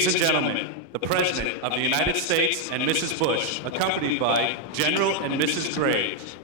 Ladies and gentlemen, the President of the United States and Mrs. Bush, accompanied by General and Mrs. Graves.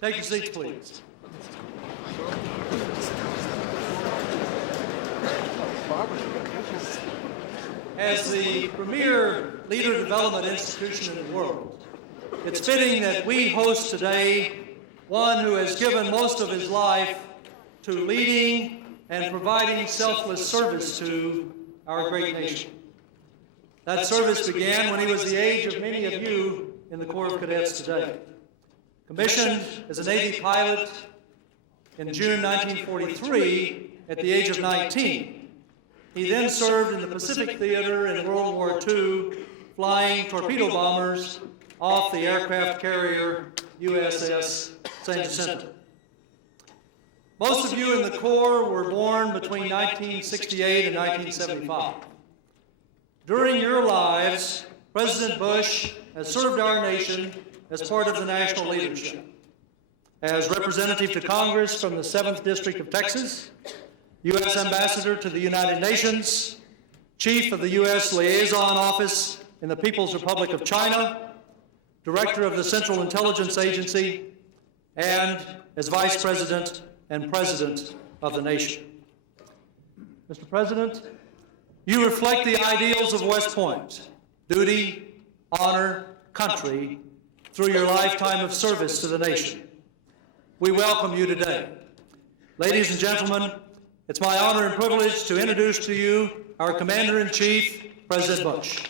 Take your seats, please. As the premier leader development institution in the world, it's fitting that we host today one who has given most of his life to leading and providing selfless service to our great nation. That service began when he was the age of many of you in the Corps of Cadets today. Commissioned as a Navy pilot in June 1943 at the age of 19. He then served in the Pacific Theater in World War II, flying torpedo bombers off the aircraft carrier USS San Jacinto. Most of you in the Corps were born between 1968 and 1975. During your lives, President Bush has served our nation as part of the national leadership. As representative to Congress from the 7th District of Texas, U.S. Ambassador to the United Nations, Chief of the U.S. Liaison Office in the People's Republic of China, Director of the Central Intelligence Agency, and as Vice President and President of the nation. Mr. President, you reflect the ideals of West Point: duty, honor, country, through your lifetime of service to the nation. We welcome you today. Ladies and gentlemen, it's my honor and privilege to introduce to you our Commander-in-Chief, President Bush.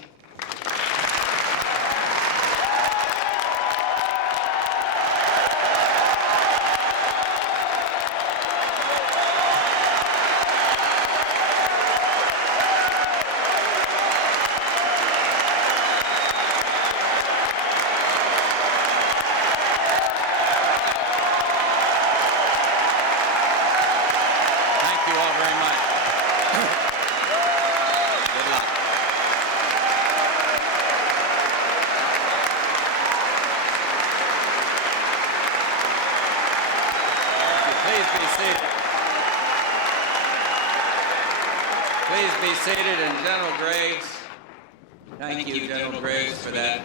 Please be seated, and General Graves, thank you, General Graves, for that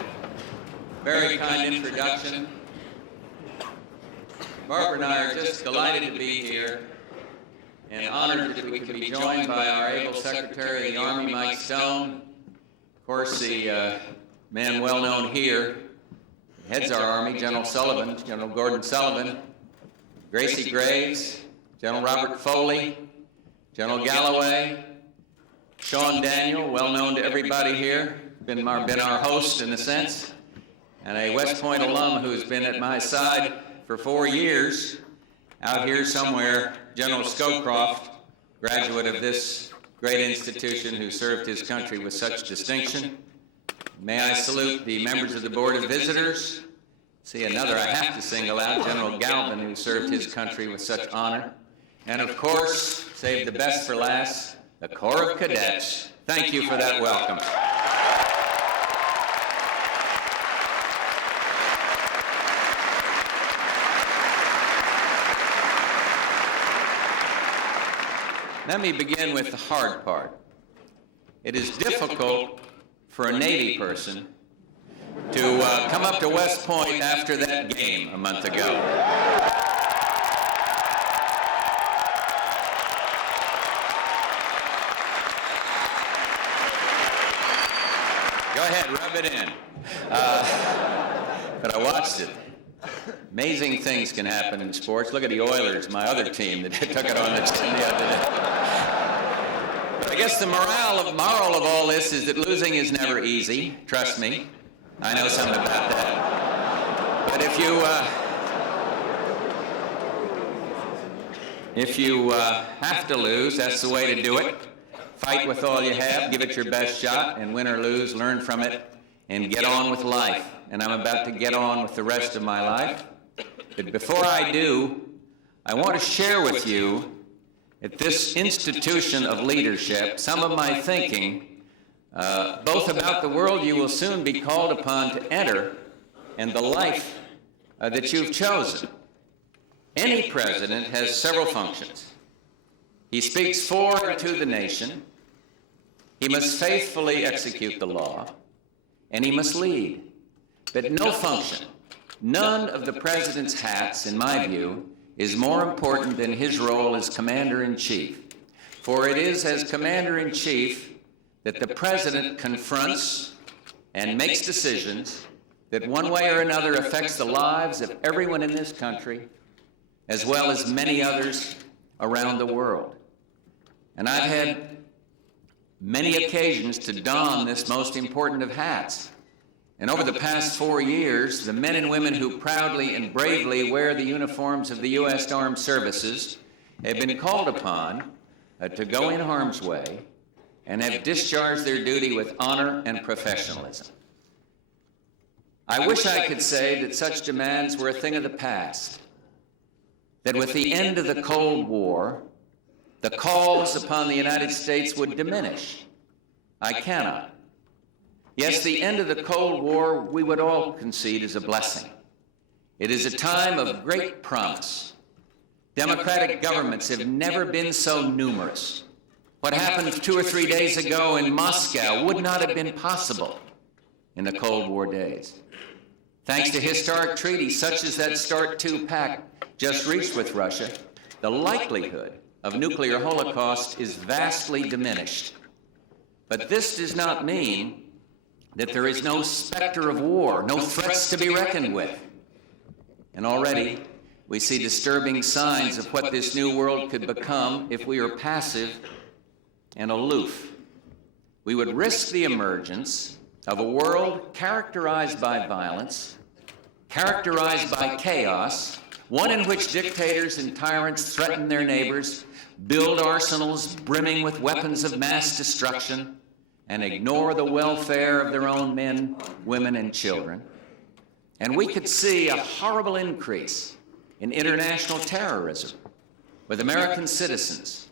very kind introduction. Barbara and I are just delighted to be here and honored that we can be joined by our able Secretary of the Army, Mike Stone, of course, the man well known here, heads our Army, General Sullivan, General Gordon Sullivan, Gracie Graves, General Robert Foley, General Galloway, Sean Daniel, well known to everybody here, been our host in a sense, and a West Point alum who's been at my side for 4 years, out here somewhere, General Scowcroft, graduate of this great institution who served his country with such distinction. May I salute the members of the Board of Visitors. See another I have to single out, General Galvin, who served his country with such honor. And of course, save the best for last, the Corps of Cadets. Thank you for that welcome. Let me begin with the hard part. It is difficult for a Navy person to come up to West Point after that game a month ago. Go ahead, rub it in. But I watched it. Amazing things can happen in sports. Look at the Oilers, my other team, that took it on the chin the other day. But I guess the moral of all this is that losing is never easy. Trust me. I know something about that. But if you have to lose, that's the way to do it. Fight with all you have, give it your best shot, and win or lose, learn from it, and get on with life. And I'm about to get on with the rest of my life. But before I do, I want to share with you, at this institution of leadership, some of my thinking, both about the world you will soon be called upon to enter and the life that you've chosen. Any president has several functions. He speaks for and to the nation, he must faithfully execute the law, and he must lead. But no function, none of the president's hats, in my view, is more important than his role as commander-in-chief. For it is as commander-in-chief that the president confronts and makes decisions that one way or another affects the lives of everyone in this country, as well as many others around the world. And I've had many occasions to don this most important of hats. And over the past 4 years, the men and women who proudly and bravely wear the uniforms of the U.S. Armed Services have been called upon to go in harm's way and have discharged their duty with honor and professionalism. I wish I could say that such demands were a thing of the past, that with the end of the Cold War, the calls upon the United States would diminish. I cannot. Yes, the end of the Cold War, we would all concede, is a blessing. It is a time of great promise. Democratic governments have never been so numerous. What happened 2 or 3 days ago in Moscow would not have been possible in the Cold War days. Thanks to historic treaties such as that START II pact just reached with Russia, the likelihood of nuclear holocaust is vastly diminished. But this does not mean that there is no specter of war, no threats to be reckoned with. And already, we see disturbing signs of what this new world could become if we are passive and aloof. We would risk the emergence of a world characterized by violence, characterized by chaos, one in which dictators and tyrants threaten their neighbors, build arsenals brimming with weapons of mass destruction, and ignore the welfare of their own men, women, and children. And we could see a horrible increase in international terrorism, with American citizens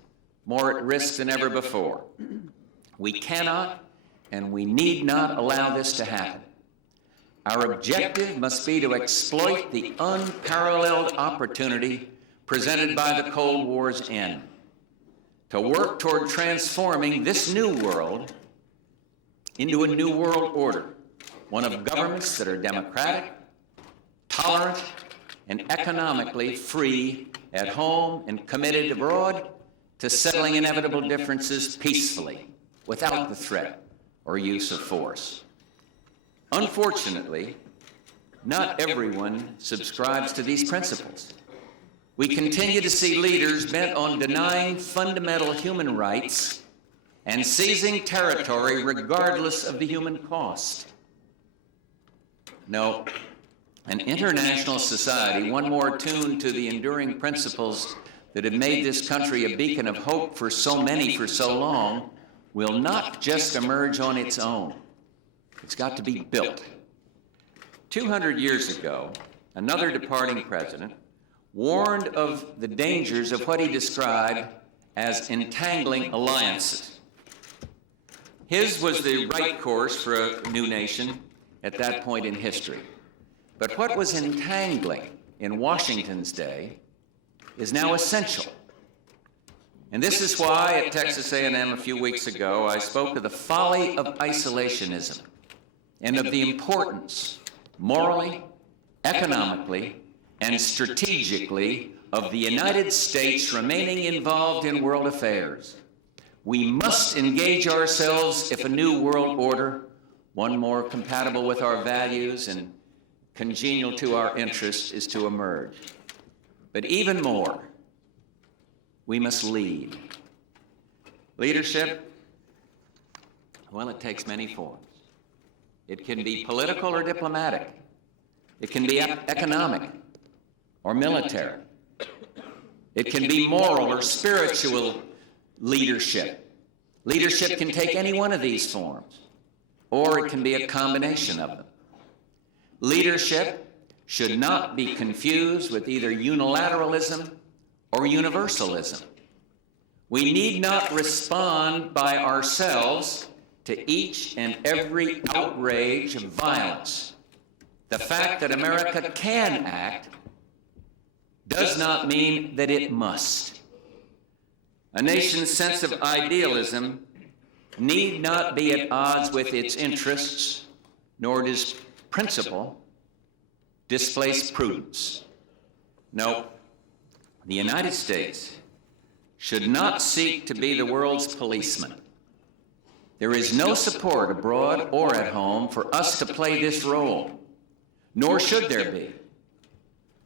more at risk than ever before. We cannot and we need not allow this to happen. Our objective must be to exploit the unparalleled opportunity presented by the Cold War's end, to work toward transforming this new world into a new world order, one of governments that are democratic, tolerant, and economically free at home and committed abroad to settling inevitable differences peacefully, without the threat or use of force. Unfortunately, not everyone subscribes to these principles. We continue to see leaders bent on denying fundamental human rights and seizing territory regardless of the human cost. No, an international society, one more attuned to the enduring principles that have made this country a beacon of hope for so many for so long, will not just emerge on its own. It's got to be built. 200 years ago, another departing president warned of the dangers of what he described as entangling alliances. His was the right course for a new nation at that point in history. But what was entangling in Washington's day is now essential. And this is why at Texas A&M a few weeks ago I spoke of the folly of isolationism. and of the importance, morally, economically, and strategically, of the United States remaining involved in world affairs. We must engage ourselves if a new world order, one more compatible with our values and congenial to our interests, is to emerge. But even more, we must lead. Leadership, well, it takes many forms. It can be political or diplomatic. It can be economic or military. It can be moral or spiritual leadership. Leadership can take any one of these forms, or it can be a combination of them. Leadership should not be confused with either unilateralism or universalism. We need not respond by ourselves to each and every outrage of violence. The fact that America can act does not mean that it must. A nation's sense of idealism need not be at odds with its interests, nor does principle displace prudence. No, the United States should not seek to be the world's policeman. There is no support abroad or at home for us to play this role, nor should there be.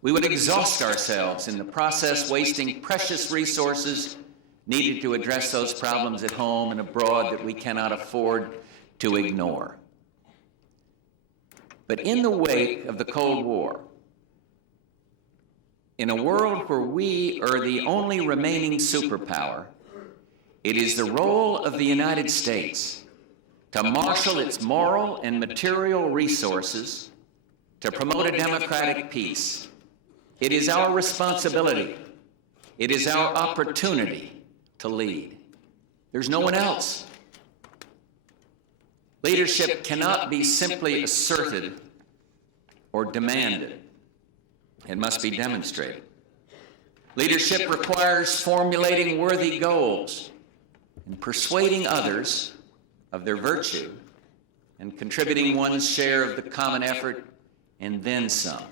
We would exhaust ourselves in the process, wasting precious resources needed to address those problems at home and abroad that we cannot afford to ignore. But in the wake of the Cold War, in a world where we are the only remaining superpower, it is the role of the United States to marshal its moral and material resources to promote a democratic peace. It is our responsibility. It is our opportunity to lead. There's no one else. Leadership cannot be simply asserted or demanded. It must be demonstrated. Leadership requires formulating worthy goals and persuading others of their virtue and contributing one's share of the common effort and then some.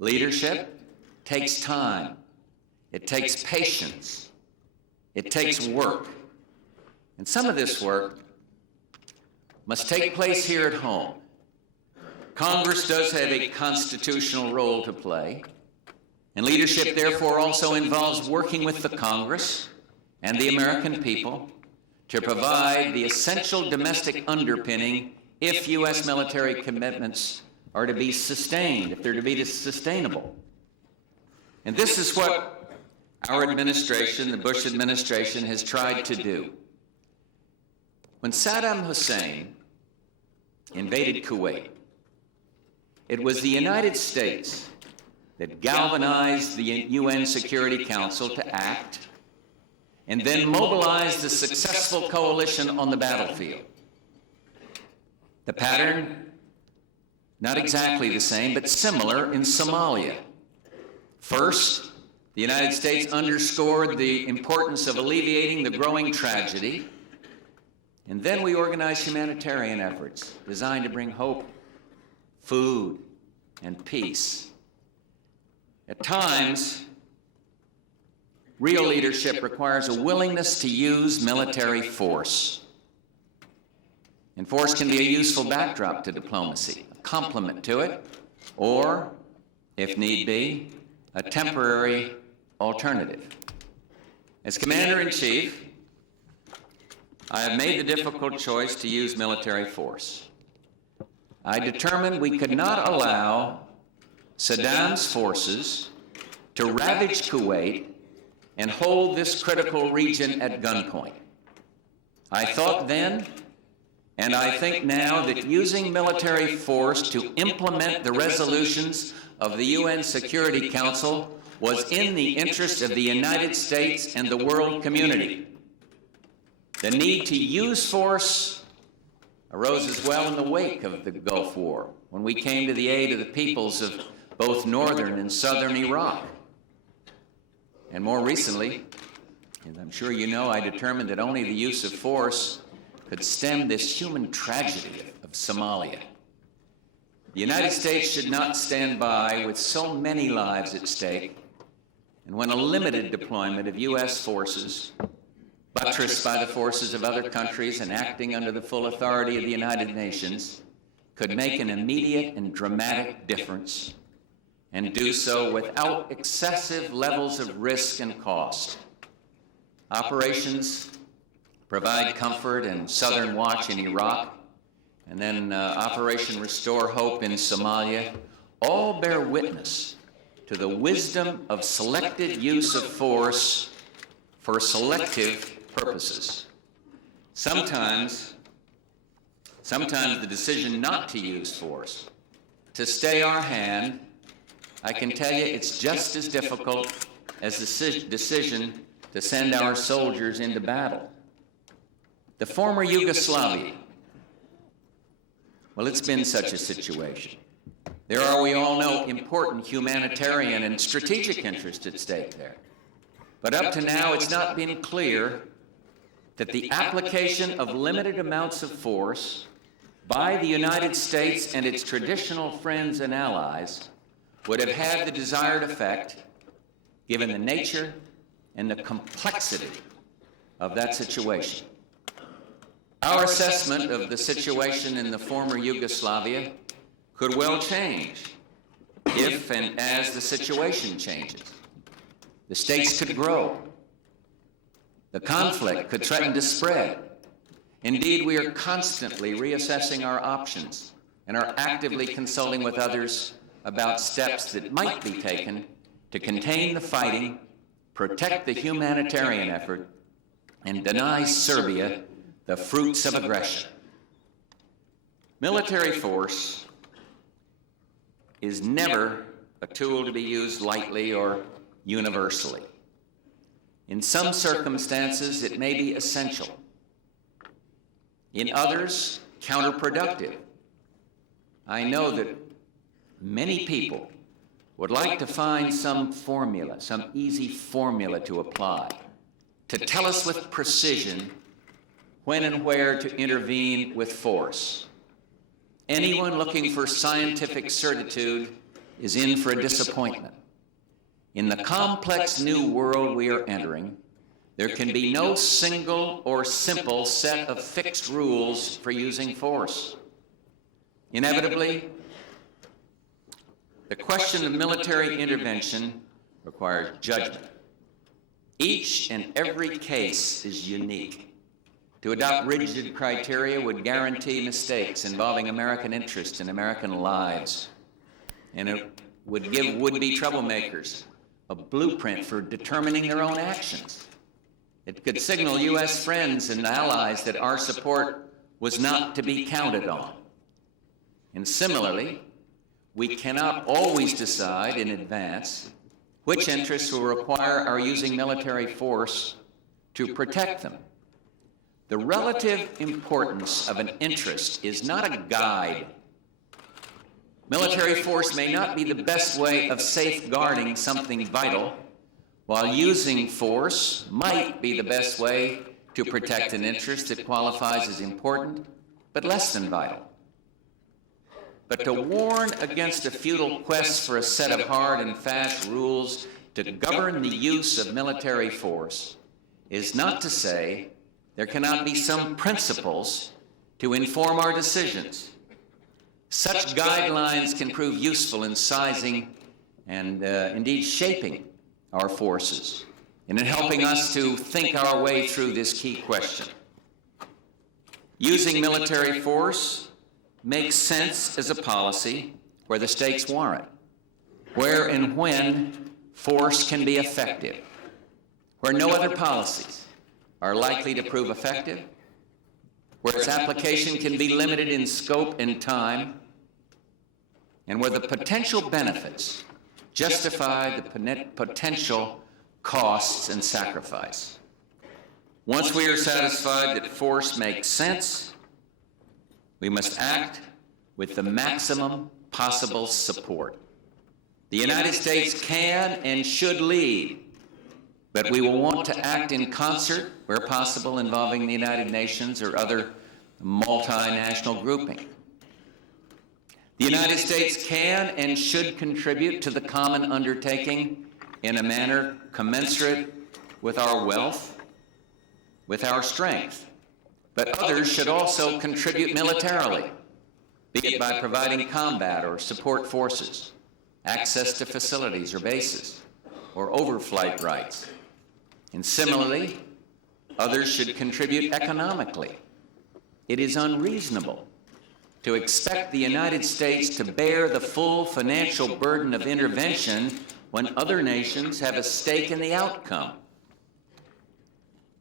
Leadership takes time. It takes patience. It takes work. And some of this work must take place here at home. Congress does have a constitutional role to play, and leadership therefore also involves working with the Congress and the American people to provide the essential domestic underpinning if U.S. military commitments are to be sustained, if they're to be sustainable. And this is what our administration, the Bush administration, has tried to do. When Saddam Hussein invaded Kuwait, it was the United States that galvanized the UN Security Council to act and then mobilized a successful coalition on the battlefield. The pattern, not exactly the same, but similar in Somalia. First, the United States underscored the importance of alleviating the growing tragedy, and then we organized humanitarian efforts designed to bring hope, food, and peace. At times, real leadership requires a willingness to use military force. And force can be a useful backdrop to diplomacy, a complement to it, or, if need be, a temporary alternative. As Commander-in-Chief, I have made the difficult choice to use military force. I determined we could not allow Saddam's forces to ravage Kuwait and hold this critical region at gunpoint. I thought then, and I think now, that using military force to implement the resolutions of the UN Security Council was in the interest of the United States and the world community. The need to use force arose as well in the wake of the Gulf War, when we came to the aid of the peoples of both northern and southern Iraq. And more recently, as I'm sure you know, I determined that only the use of force could stem this human tragedy of of Somalia. The United States should not stand by with so many lives at stake, and when a limited deployment of U.S. forces, buttressed by the forces of other countries and acting under the full authority of the United Nations, could make an immediate and dramatic difference, and do so without excessive levels of risk and cost. Operations Provide Comfort and Southern Watch in Iraq, and then Operation Restore Hope in Somalia, all bear witness to the wisdom of selected use of force for selective purposes. Sometimes the decision not to use force, to stay our hand, I can tell you it's just as difficult as the decision to send our soldiers into battle. The former Yugoslavia, well, it's been such a situation. There are, we all know, important humanitarian and strategic interests at stake there. But up to now, it's not been clear that the application of limited amounts of force by the United States and its traditional friends and allies would have had the desired effect, given the nature and the complexity of that situation. Our assessment of the situation in the former Yugoslavia could well change if and as the situation changes. The states could grow. The conflict could threaten to spread. Indeed, we are constantly reassessing our options and are actively consulting with others about steps that might be taken to contain the fighting, protect the humanitarian effort, and deny Serbia the fruits of aggression. Military force is never a tool to be used lightly or universally. In some circumstances, it may be essential. In others, counterproductive. I know that many people would like to find some formula, some easy formula to apply, to tell us with precision when and where to intervene with force. Anyone looking for scientific certitude is in for a disappointment. In the complex new world we are entering, there can be no single or simple set of fixed rules for using force. Inevitably, the question of military intervention requires judgment. Each and every case is unique. To adopt rigid criteria would guarantee mistakes involving American interests and American lives, and it would give would-be troublemakers a blueprint for determining their own actions. It could signal U.S. friends and allies that our support was not to be counted on. And similarly, we cannot always decide in advance which interests will require our using military force to protect them. The relative importance of an interest is not a guide. Military force may not be the best way of safeguarding something vital, while using force might be the best way to protect an interest that qualifies as important, but less than vital. But to warn against a futile quest for a set of hard and fast rules to govern the use of military force is not to say there cannot be some principles to inform our decisions. Such guidelines can prove useful in sizing and indeed shaping our forces and in helping us to think our way through this key question. Using military force makes sense as a policy where the stakes warrant, where and when force can be effective, where no other policies are likely to prove effective, where its application can be limited in scope and time, and where the potential benefits justify the potential costs and sacrifice. Once we are satisfied that force makes sense, we must act with the maximum possible support. The United States can and should lead, but we will want to act in concert, where possible, involving the United Nations or other multinational grouping. The United States can and should contribute to the common undertaking in a manner commensurate with our wealth, with our strength. But others should also contribute militarily, be it by providing combat or support forces, access to facilities or bases, or overflight rights. And similarly, others should contribute economically. It is unreasonable to expect the United States to bear the full financial burden of intervention when other nations have a stake in the outcome.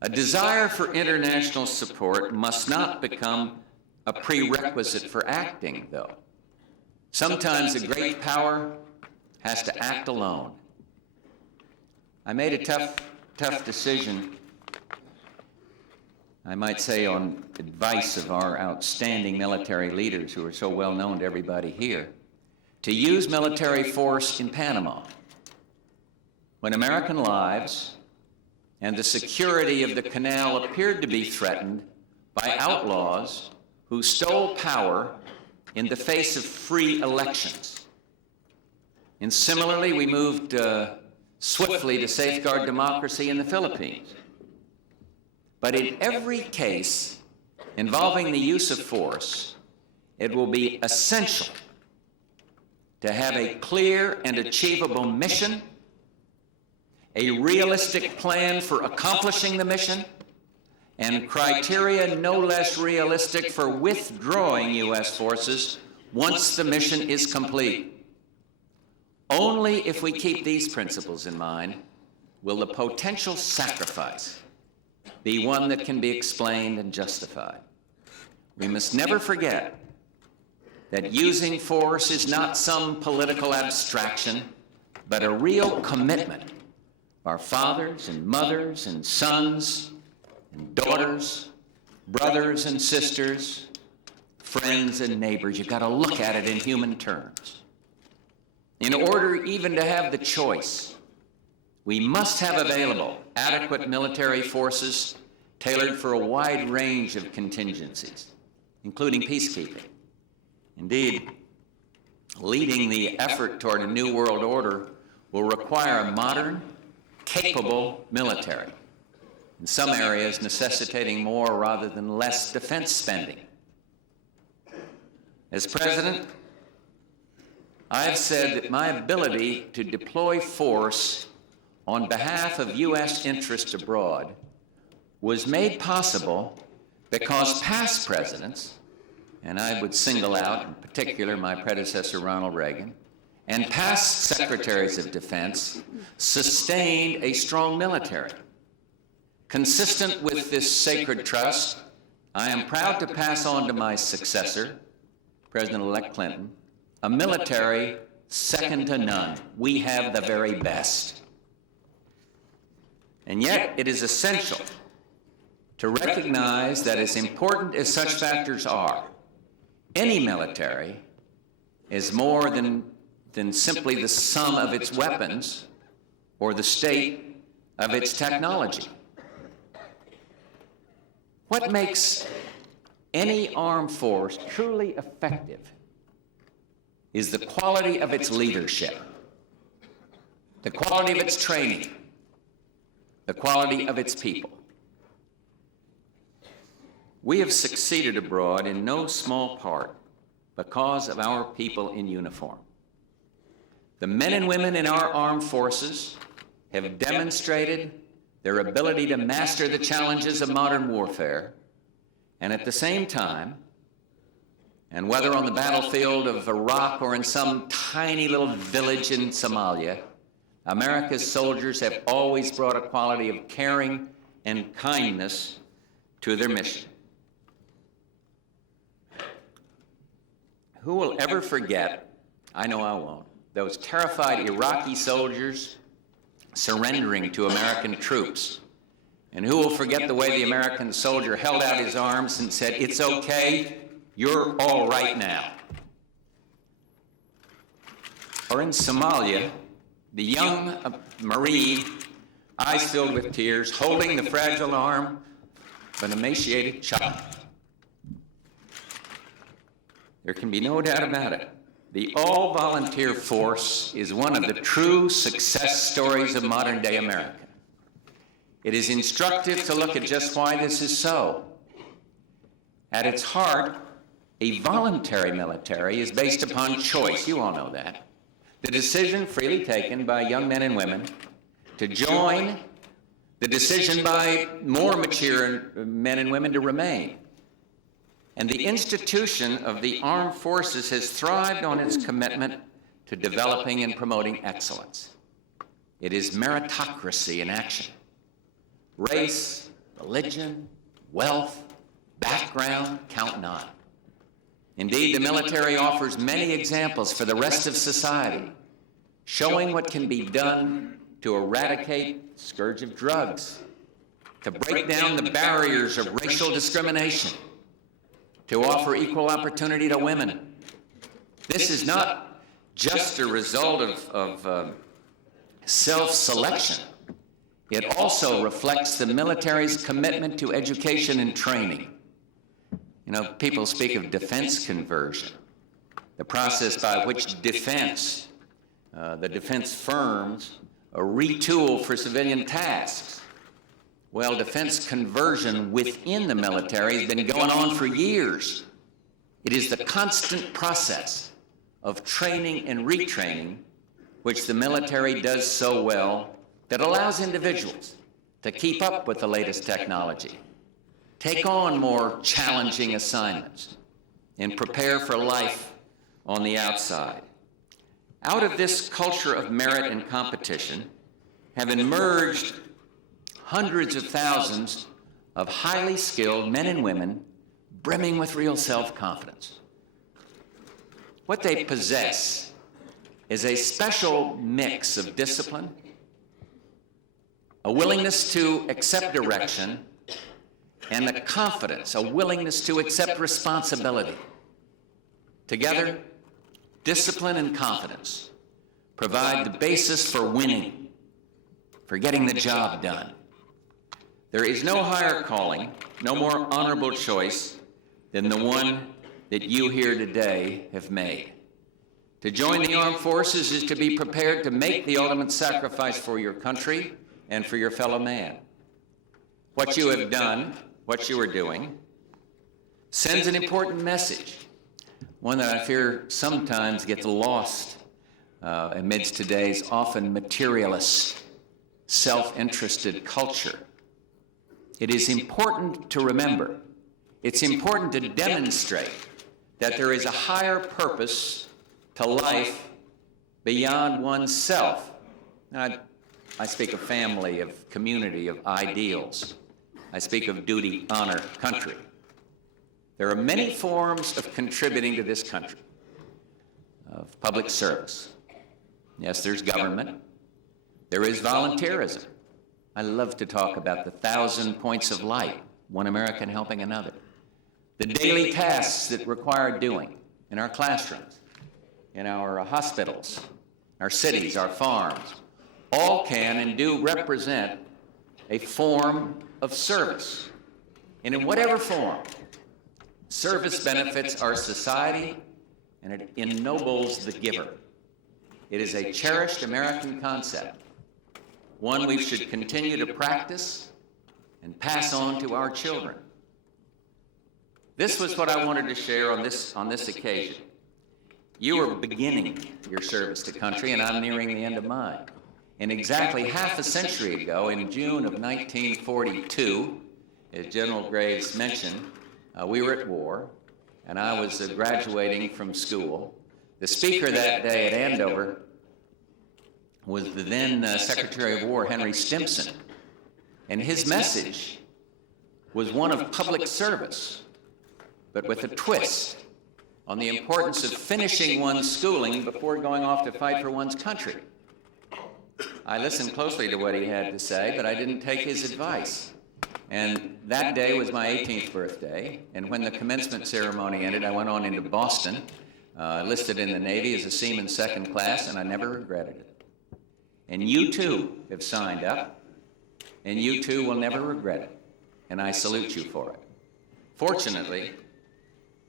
A desire for international support must not become a prerequisite for acting, though. Sometimes a great power has to act alone. I made a tough decision, I might say on advice of our outstanding military leaders who are so well known to everybody here, to use military force in Panama when American lives and the security of the canal appeared to be threatened by outlaws who stole power in the face of free elections. And similarly, we moved swiftly to safeguard democracy in the Philippines. But in every case involving the use of force, it will be essential to have a clear and achievable mission, a realistic plan for accomplishing the mission, and criteria no less realistic for withdrawing U.S. forces once the mission is complete. Only if we keep these principles in mind will the potential sacrifice be one that can be explained and justified. We must never forget that using force is not some political abstraction, but a real commitment of our fathers and mothers and sons and daughters, brothers and sisters, friends and neighbors. You've got to look at it in human terms. In order even to have the choice, we must have available adequate military forces tailored for a wide range of contingencies, including peacekeeping. Indeed, leading the effort toward a new world order will require a modern, capable military, in some areas necessitating more rather than less defense spending. As president, I have said that my ability to deploy force on behalf of U.S. interests abroad was made possible because past presidents, and I would single out in particular my predecessor Ronald Reagan, and past secretaries of defense sustained a strong military. Consistent with this sacred trust, I am proud to pass on to my successor, President-elect Clinton, a military second to none. We have the very best. And yet, it is essential to recognize that as important as such factors are, any military is more than simply the sum of its weapons or the state of its technology. What makes any armed force truly effective is the quality of its leadership, the quality of its training, the quality of its people. We have succeeded abroad in no small part because of our people in uniform. The men and women in our armed forces have demonstrated their ability to master the challenges of modern warfare, and at the same time, and whether on the battlefield of Iraq or in some tiny little village in Somalia, America's soldiers have always brought a quality of caring and kindness to their mission. Who will ever forget, I know I won't, those terrified Iraqi soldiers surrendering to American troops? And who will forget the way the American soldier held out his arms and said, "It's okay, you're all right now"? Or in Somalia, the young Marine, eyes filled with tears, holding the fragile arm of an emaciated child. There can be no doubt about it. The all-volunteer force is one of the true success stories of modern-day America. It is instructive to look at just why this is so. At its heart, a voluntary military is based upon choice. You all know that. The decision freely taken by young men and women to join, the decision by more mature men and women to remain. And the institution of the armed forces has thrived on its commitment to developing and promoting excellence. It is meritocracy in action. Race, religion, wealth, background count not. Indeed, the military offers many examples for the rest of society, showing what can be done to eradicate the scourge of drugs, to break down the barriers of racial discrimination, to offer equal opportunity to women. This is not just a result of self-selection. It also reflects the military's commitment to education and training. You know, people speak of defense conversion, the process by which the defense firms retool for civilian tasks. Well, defense conversion within the military has been going on for years. It is the constant process of training and retraining which the military does so well that allows individuals to keep up with the latest technology, take on more challenging assignments, and prepare for life on the outside. Out of this culture of merit and competition have emerged hundreds of thousands of highly skilled men and women brimming with real self-confidence. What they possess is a special mix of discipline, a willingness to accept direction, and a confidence, a willingness to accept responsibility. Together, discipline and confidence provide the basis for winning, for getting the job done. There is no higher calling, no more honorable choice than the one that you here today have made. To join the armed forces is to be prepared to make the ultimate sacrifice for your country and for your fellow man. What you have done, what you are doing, sends an important message, one that I fear sometimes gets lost amidst today's often materialist, self-interested culture. It is important to remember, it's important to demonstrate that there is a higher purpose to life beyond oneself. Now, I speak of family, of community, of ideals. I speak of duty, honor, country. There are many forms of contributing to this country, of public service. Yes, there's government. There is volunteerism. I love to talk about the 1,000 points of light, one American helping another. The daily tasks that require doing in our classrooms, in our hospitals, our cities, our farms, all can and do represent a form of service. And in whatever form, service benefits our society and it ennobles the giver. It is a cherished American concept, one we should continue to practice and pass on to our children. This was what I wanted to share on this occasion. You are beginning your service to country, and I'm nearing the end of mine. And exactly half a century ago, in June of 1942, as General Graves mentioned, we were at war, and I was graduating from school. The speaker that day at Andover was the then Secretary of War, Henry Stimson, and his message was one of public service, but with a twist on the importance of finishing one's schooling before going off to fight for one's country. I listened closely to what he had to say, but I didn't take his advice. And that day was my 18th birthday, and when the commencement ceremony ended, I went on into Boston, enlisted in the Navy as a seaman second class, and I never regretted it. And you too have signed up, and you too will never regret it, and I salute you for it. Fortunately,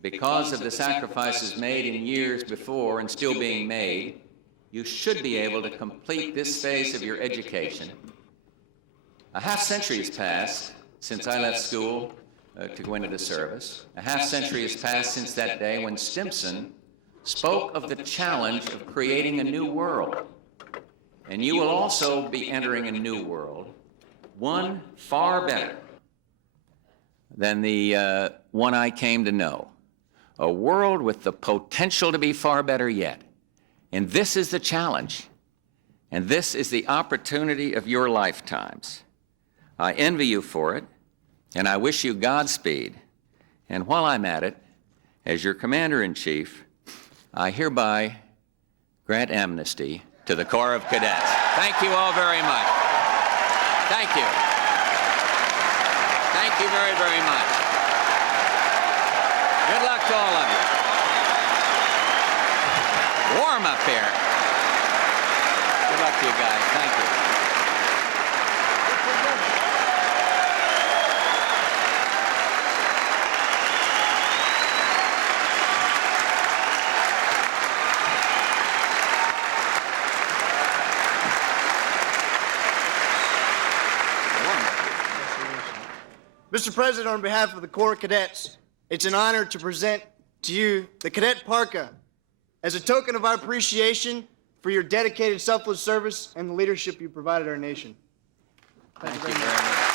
because of the sacrifices made in years before and still being made, you should be able to complete this phase of your education. A half-century has passed since I left school to go into the service. A half-century has passed since that day when Stimson spoke of the challenge of creating a new world. And you will also be entering a new world, one far better than the one I came to know. A world with the potential to be far better yet. And this is the challenge. And this is the opportunity of your lifetimes. I envy you for it, and I wish you Godspeed. And while I'm at it, as your Commander-in-Chief, I hereby grant amnesty to the Corps of Cadets. Thank you all very much. Thank you. Thank you very, very much. Good luck to all of you. Warm up here. Good luck to you guys. Thank you. Mr. President, on behalf of the Corps of Cadets, it's an honor to present to you the Cadet Parka as a token of our appreciation for your dedicated, selfless service and the leadership you provided our nation. Thank you very much.